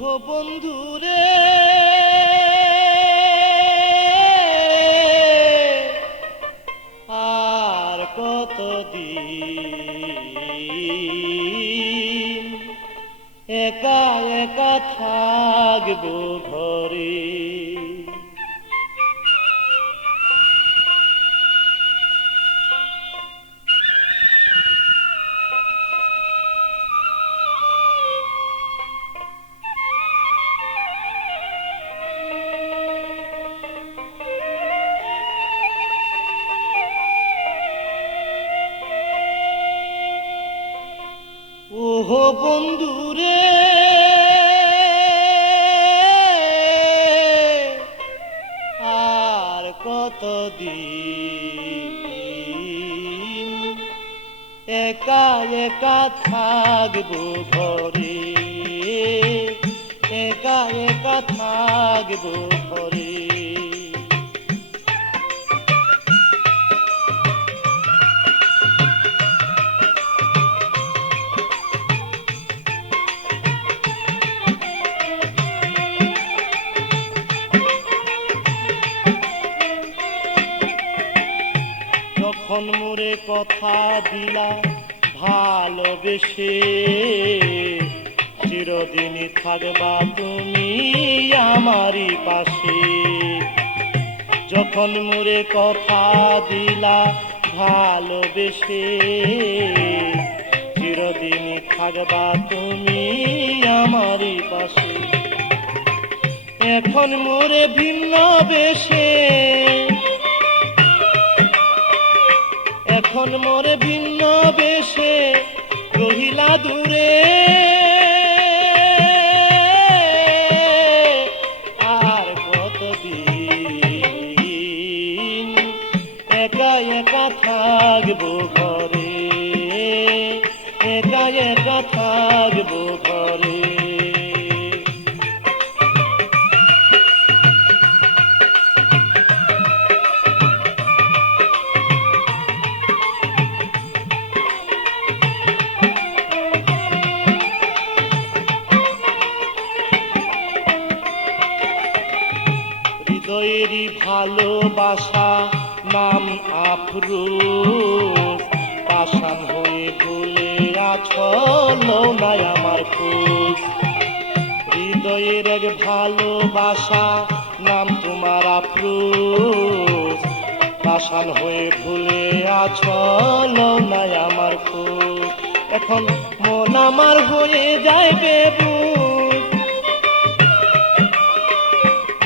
ও বন্ধুরে আর কতদিন একা একা থাকবো ঘরে। ওহো বন্ধুরে আর কতদিন একা একা থাকবো ঘরে, একা একা থাকবো ঘরে। যখন মোরে কথা দিলা ভালোবেসে, চিরদিনই থাকবা তুমি আমারই পাশে। যখন মোরে কথা দিলা ভালোবেসে, চিরদিনই থাকবা তুমি আমারই পাশে। এখন মোরে ভিন্ন বেশে, এখন মোরে ভিন্ন বেশে রহিলা দূরে। আর কতদিন একা একা থাকবো ঘরে, একা একা থাকবো ঘরে। হৃদয়েরই ভালোবাসা নাম আফরোজ, পাষাণ হয়ে ভুলে আছো নাই আমার খোঁজ। হৃদয়ের এক ভালোবাসা নাম তোমার আফরোজ, পাষাণ হয়ে ভুলে আছো নাই আমার খোঁজ। এখন মন আমার হয়ে যাইবে বুঝ,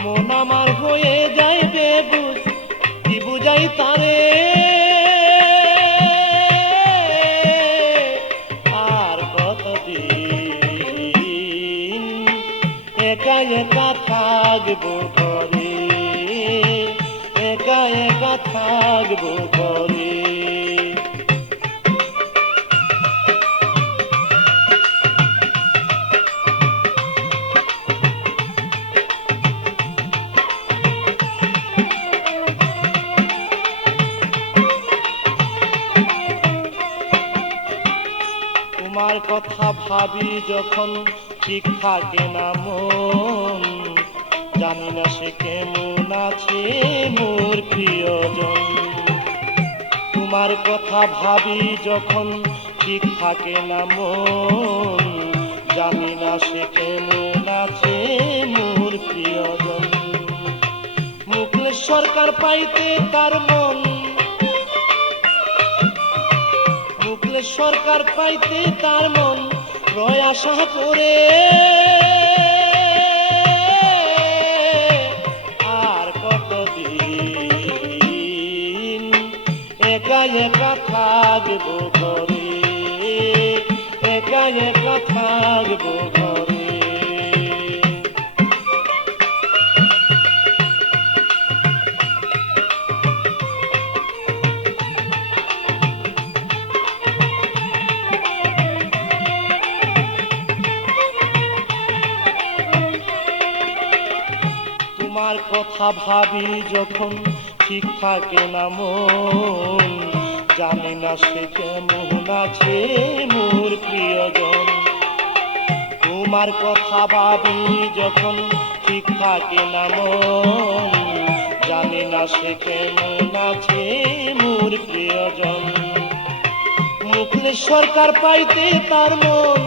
মন আমার হয়ে যাইবে বুঝ, কি বুঝাই তারে। আর কতদিন একা একা থাকবো ঘরে, একা একা থাকবো ঘরে। তোমার কথা ভাবি যখন ঠিক থাকে না মন, জানি না সে কেমন আছে মোর প্রিয়জন। তোমার কথা ভাবি যখন ঠিক থাকে না মন, জানি না সে কেমন আছে মোর প্রিয়জন। মুখলেশ সরকার পাইতে তার মন, মুখলেশ সরকার পাইতে তার মন রয় আশা করে। আর কতদিন একা একা থাকবো ঘরে, একা একা থাকবো ঘরে। তোমার কথা ভাবি যখন ঠিক থাকে না মন, জানি না সে কেমন আছে মোর প্রিয়জন। তোমার কথা ভাবি যখন ঠিক থাকে না মন, জানি না সে কেমন আছে মোর প্রিয়জন। মুখলেস সরকার পাইতে তার মন,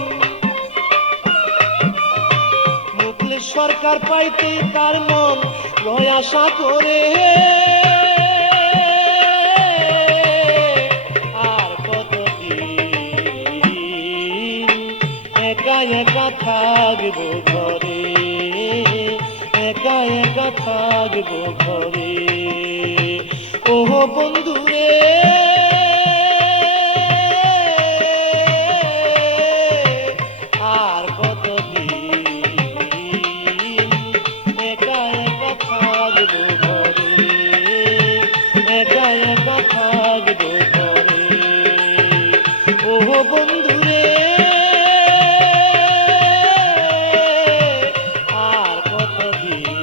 মুখলেস সরকার পাইতে তার মন লয় আশা করে। আর কতদিন একা একা থাকবো ঘরে, একা একা থাকবো ঘরে। ওহ বন্ধুরে আর কতদিন একা একা থাকবো ঘরে, একা একা থাকবো ঘরে। ওহ বন্ধুরে আর কতদিন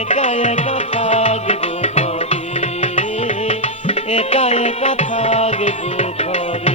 একা একা থাকবো ঘরে, একা একা থাকবো ঘরে।